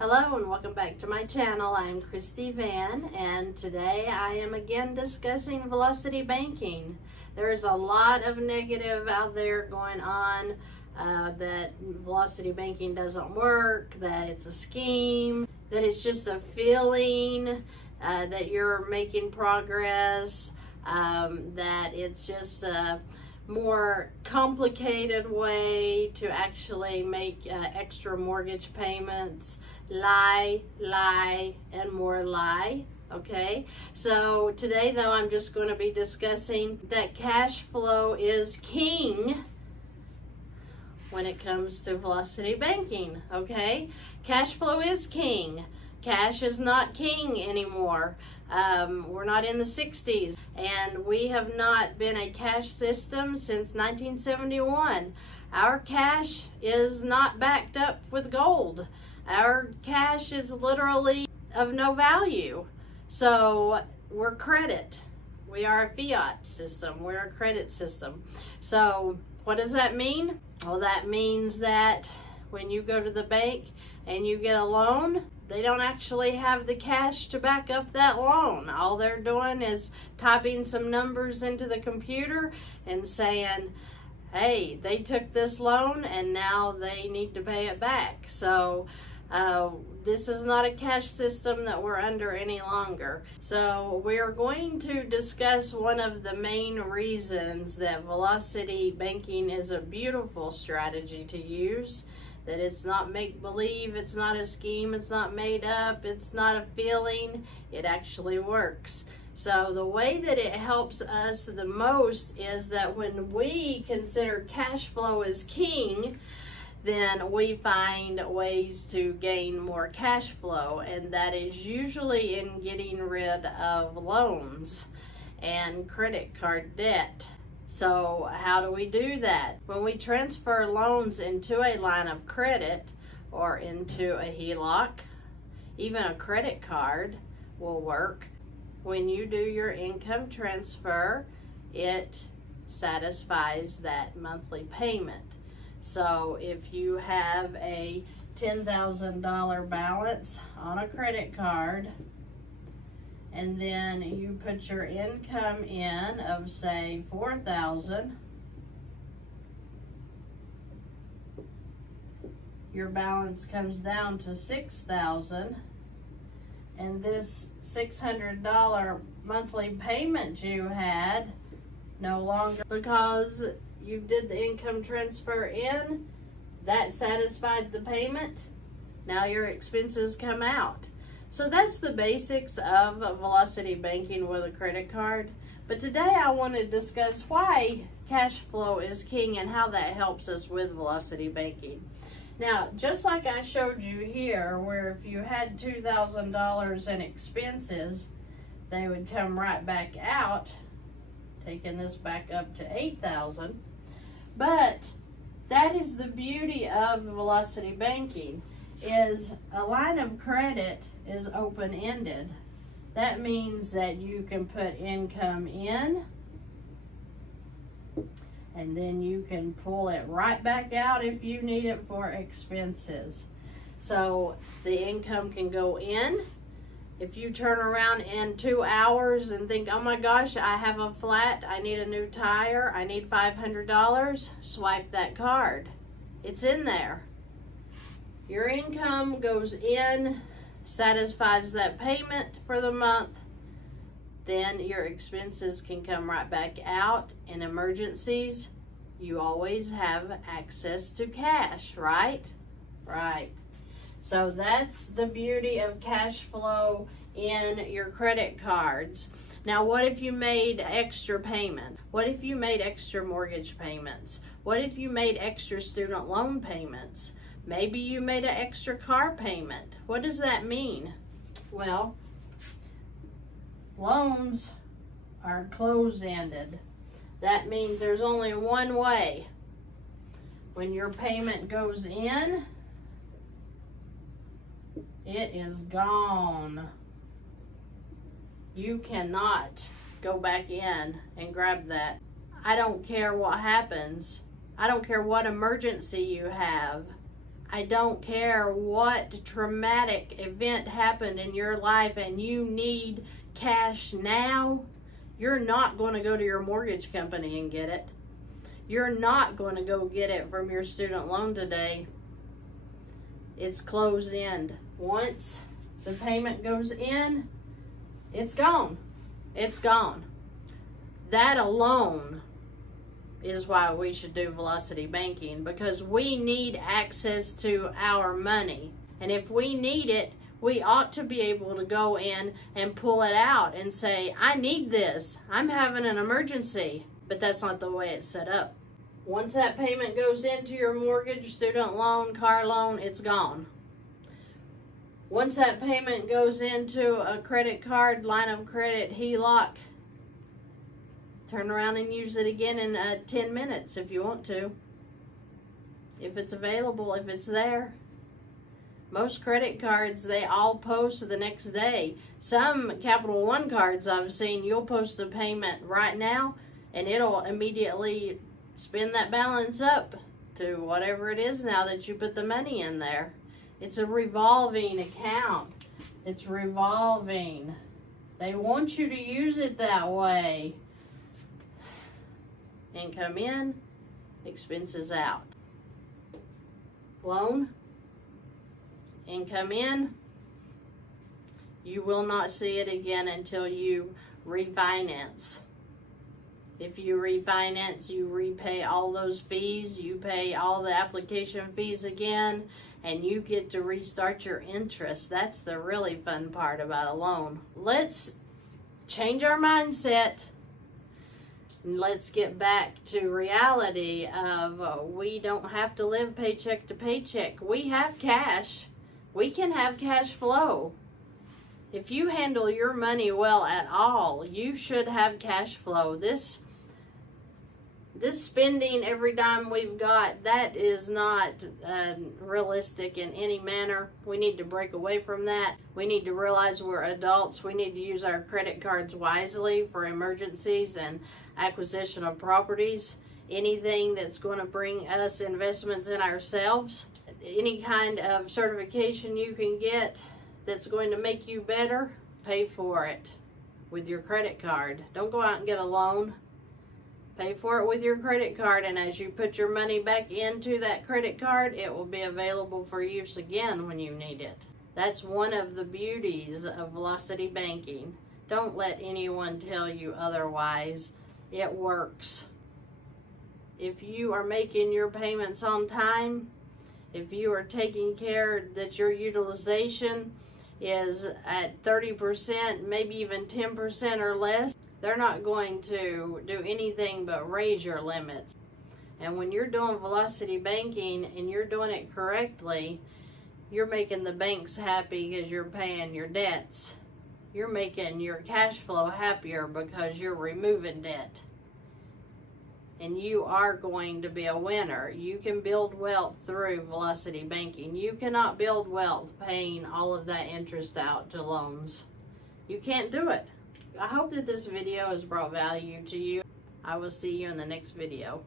Hello and welcome back to my channel. I'm VANN, and today I am again discussing velocity banking. There's a lot of negative out there going on, that velocity banking doesn't work, that it's a scheme, that it's just a feeling that you're making progress, that it's just a more complicated way to actually make extra mortgage payments. Lie, and more lie. Okay, so today though I'm just going to be discussing that cash flow is king when it comes to velocity banking. Okay, cash flow is king. Cash is not king anymore. We're not in the 60s, and we have not been a cash system since 1971. Our cash is not backed up with gold. Our cash is literally of no value. So we're credit. We are a fiat system. We're a credit system. So what does that mean? Well, that means that when you go to the bank and you get a loan, they don't actually have the cash to back up that loan. All they're doing is typing some numbers into the computer and saying, hey, they took this loan and now they need to pay it back. So this is not a cash system that we're under any longer. So we're going to discuss one of the main reasons that velocity banking is a beautiful strategy to use. That it's not make-believe, it's not a scheme, it's not made up, it's not a feeling, it actually works. So the way that it helps us the most is that when we consider cash flow as king, then we find ways to gain more cash flow, and that is usually in getting rid of loans and credit card debt. So how do we do that? When we transfer loans into a line of credit or into a HELOC, even a credit card will work. When you do your income transfer, it satisfies that monthly payment. So if you have a $10,000 balance on a credit card, and then you put your income in of say $4,000, your balance comes down to $6,000, and this $600 monthly payment you had no longer, because you did the income transfer in, that satisfied the payment. Now your expenses come out. So that's the basics of velocity banking with a credit card. But today I want to discuss why cash flow is king and how that helps us with velocity banking. Now, just like I showed you here, where if you had $2,000 in expenses, they would come right back out, taking this back up to $8,000. But that is the beauty of velocity banking, is a line of credit is open-ended. That means that you can put income in and then you can pull it right back out if you need it for expenses. So the income can go in. If you turn around in 2 hours and think, oh my gosh, I have a flat, I need a new tire, I need $500, swipe that card. It's in there. Your income goes in, satisfies that payment for the month, then your expenses can come right back out. In emergencies, you always have access to cash, right? Right. So that's the beauty of cash flow in your credit cards. Now, what if you made extra payments? What if you made extra mortgage payments? What if you made extra student loan payments? Maybe you made an extra car payment. What does that mean? Well, loans are closed-ended. That means there's only one way. When your payment goes in, it is gone. You cannot go back in and grab that. I don't care what happens. I don't care what emergency you have. I don't care what traumatic event happened in your life and you need cash now, you're not going to go to your mortgage company and get it. You're not going to go get it from your student loan today. It's closed end. Once the payment goes in, it's gone. It's gone. That alone is why we should do velocity banking, because we need access to our money. And if we need it, we ought to be able to go in and pull it out and say, I need this. I'm having an emergency. But that's not the way it's set up. Once that payment goes into your mortgage, student loan, car loan, it's gone. Once that payment goes into a credit card, line of credit, HELOC, turn around and use it again in 10 minutes if you want to. If it's available, if it's there. Most credit cards, they all post the next day. Some Capital One cards I've seen, you'll post the payment right now and it'll immediately spin that balance up to whatever it is now that you put the money in there. It's a revolving account. It's revolving. They want you to use it that way. Income in, expenses out. Loan, income in, you will not see it again until you refinance. If you refinance, you repay all those fees, you pay all the application fees again, and you get to restart your interest. That's the really fun part about a loan. Let's change our mindset. Let's get back to reality of we don't have to live paycheck to paycheck. We have cash. We can have cash flow. If you handle your money well at all, you should have cash flow. This spending every dime we've got, that is not realistic in any manner. We need to break away from that. We need to realize we're adults. We need to use our credit cards wisely for emergencies and acquisition of properties. Anything that's going to bring us investments in ourselves. Any kind of certification you can get that's going to make you better, pay for it with your credit card. Don't go out and get a loan. Pay for it with your credit card, and as you put your money back into that credit card, it will be available for use again when you need it. That's one of the beauties of velocity banking. Don't let anyone tell you otherwise. It works. If you are making your payments on time, if you are taking care that your utilization is at 30%, maybe even 10% or less, they're not going to do anything but raise your limits. And when you're doing velocity banking and you're doing it correctly, you're making the banks happy because you're paying your debts. You're making your cash flow happier because you're removing debt. And you are going to be a winner. You can build wealth through velocity banking. You cannot build wealth paying all of that interest out to loans. You can't do it. I hope that this video has brought value to you. I will see you in the next video.